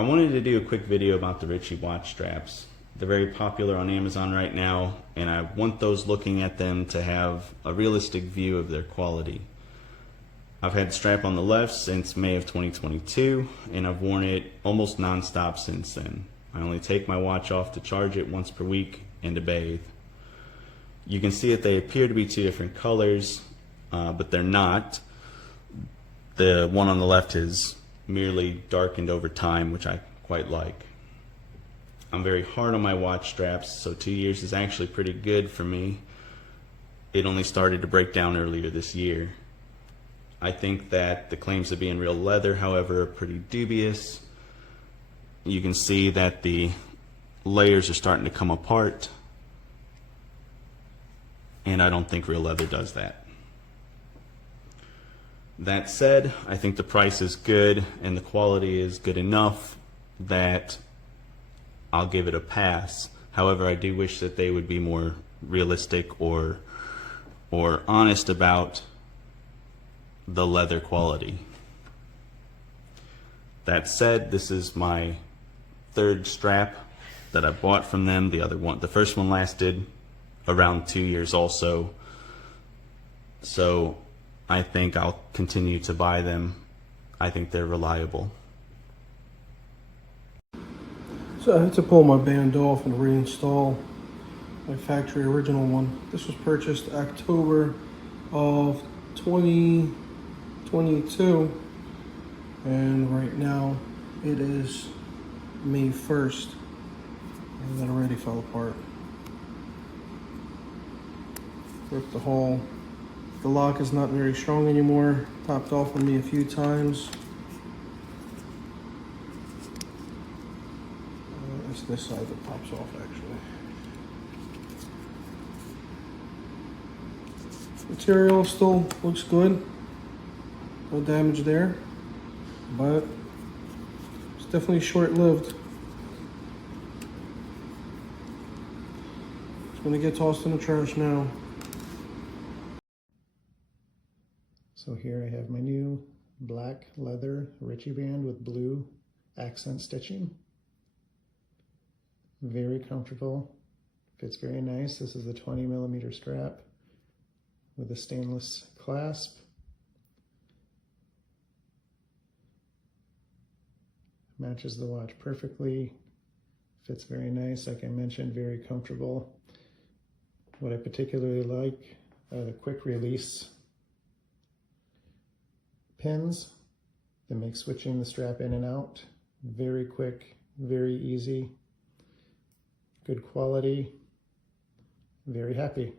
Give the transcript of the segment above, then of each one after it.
I wanted to do a quick video about the Ritche watch straps. They're very popular on Amazon right now, and I want those looking at them to have a realistic view of their quality. I've had the strap on the left since May of 2022, and I've worn it almost non-stop since then. I only take my watch off to charge it once per week and to bathe. You can see that they appear to be two different colors, but they're not. The one on the left is merely darkened over time, which I quite like. I'm very hard on my watch straps, so 2 years is actually pretty good for me. It only started to break down earlier this year. I think that the claims of being real leather, however, are pretty dubious. You can see that the layers are starting to come apart, and I don't think real leather does that. That said, I think the price is good and the quality is good enough that I'll give it a pass. However, I do wish that they would be more realistic or honest about the leather quality. That said, this is my third strap that I bought from them. The first one lasted around 2 years also. So I think I'll continue to buy them. I think they're reliable. So I had to pull my band off and reinstall my factory original one. This was purchased October of 2022, and right now it is May 1st, and that already fell apart. Ripped the hull. The lock is not very strong anymore. Popped off on me a few times. It's this side that pops off actually. Material still looks good. No damage there, but it's definitely short-lived. It's gonna get tossed in the trash now. So here I have my new black leather Ritche band with blue accent stitching. Very comfortable, fits very nice. This is the 20mm strap with a stainless clasp. Matches the watch perfectly, fits very nice. Like I mentioned, very comfortable. What I particularly like are the quick release pins that make switching the strap in and out very quick, very easy, good quality, very happy.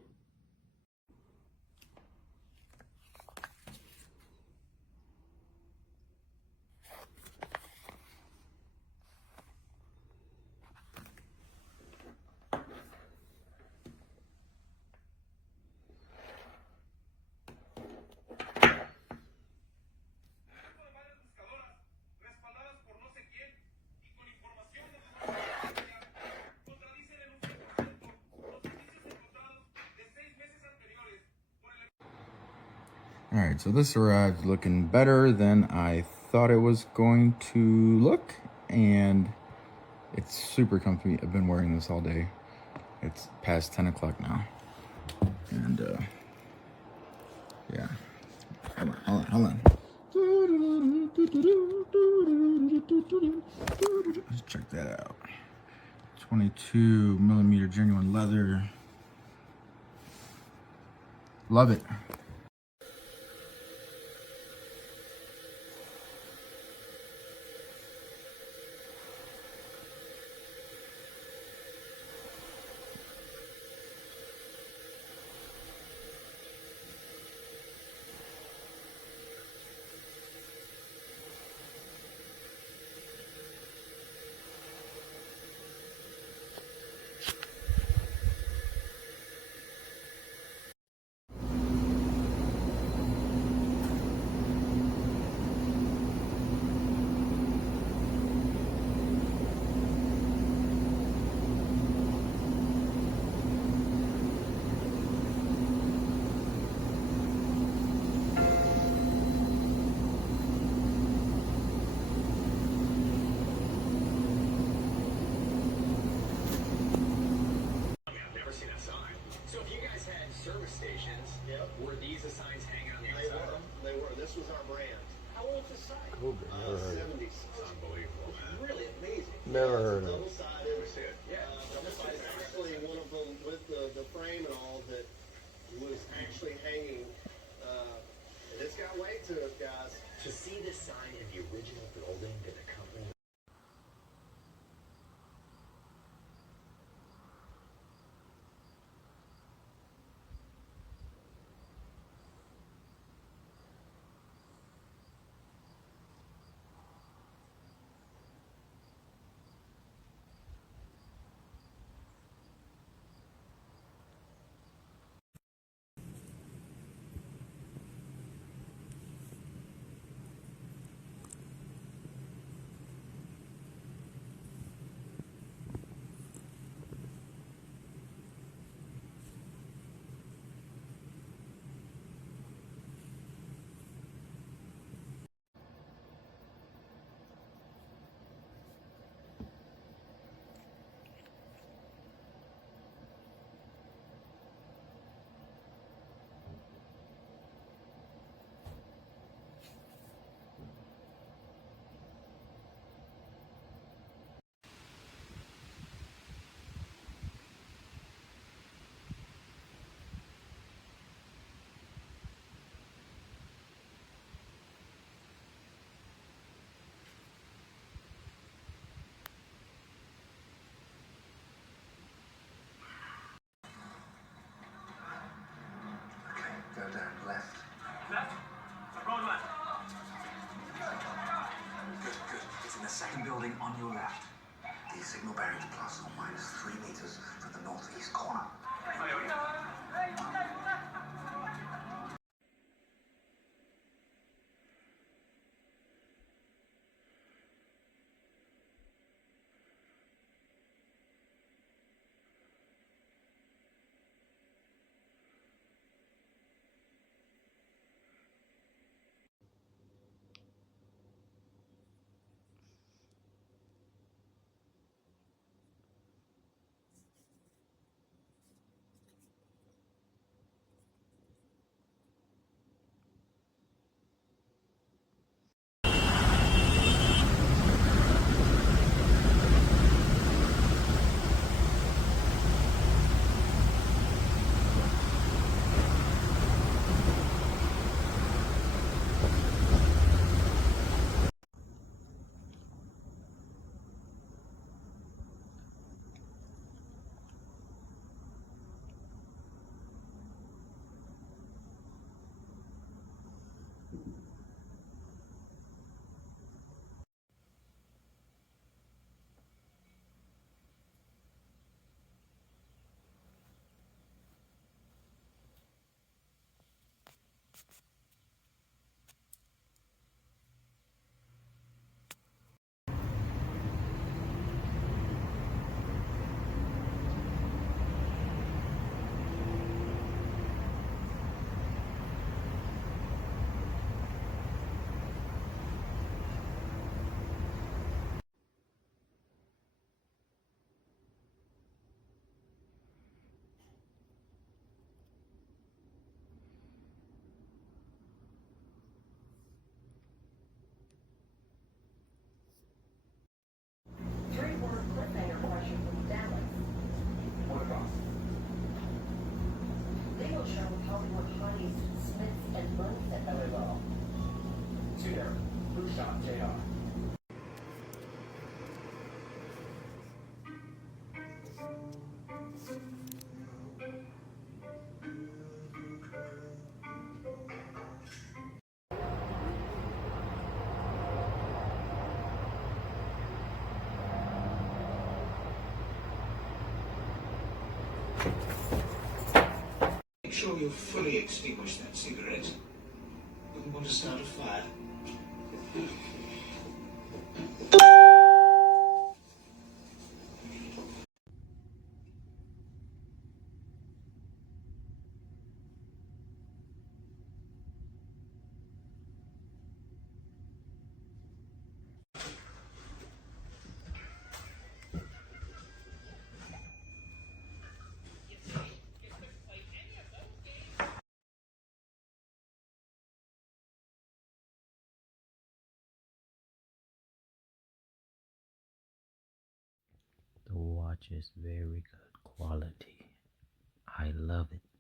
Alright, so this arrived looking better than I thought it was going to look, and it's super comfy. I've been wearing this all day. It's past 10 o'clock now. And, yeah. Hold on. Let's check that out. 22mm genuine leather. Love it. Cougar, never heard of it. 70s. Unbelievable. It's really amazing. Never heard of it. Double-sided. Yeah. This is actually one of them with the frame and all that was actually hanging. And it's got weight to it, guys. To see this sign in the original building that the company Go down left. Left? I'm going left. Good, good. It's in the second building on your left. The signal barrier is plus or minus 3 meters from the northeast corner. Three-word cliffhanger question from Dallas. What about? Legal show Hollywood hotties Smiths and Buns at Very well. Tutor, who shot JR? Make sure you fully extinguish that cigarette. Wouldn't want to start a fire. just very good quality. I love it.